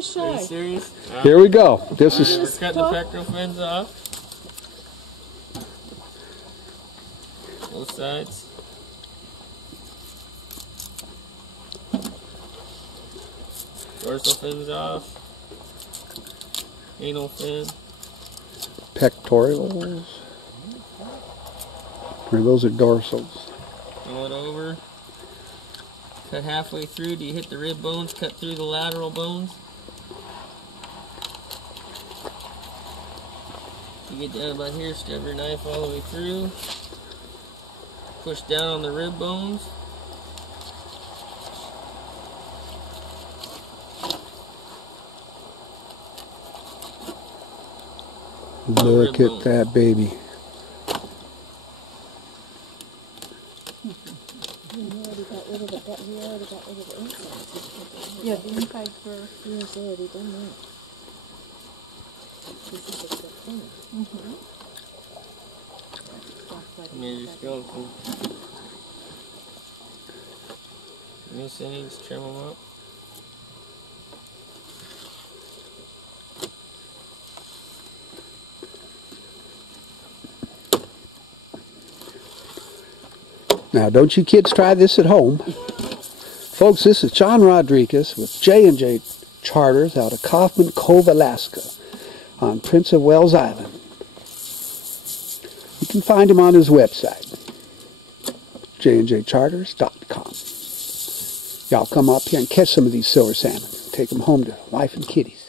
Finish Are you shy. serious? Here we go. This is We're cutting the pectoral fins off. Both sides. Dorsal fins off. Anal fin. pectorals. Or those are dorsals. Roll it over. Cut halfway through. Do you hit the rib bones? Cut through the lateral bones. You get down about here, stab your knife all the way through. Push down on the rib bones. Look at that baby. Yeah, the insides were. Yes, I already done that. Major skeleton. Loose ends, trim them up. Now, don't you kids try this at home. Folks, this is John Rodriguez with J&J Charters out of Kaufman Cove, Alaska on Prince of Wales Island. You can find him on his website, jnjcharters.com. Y'all come up here and catch some of these silver salmon. Take them home to wife and kiddies.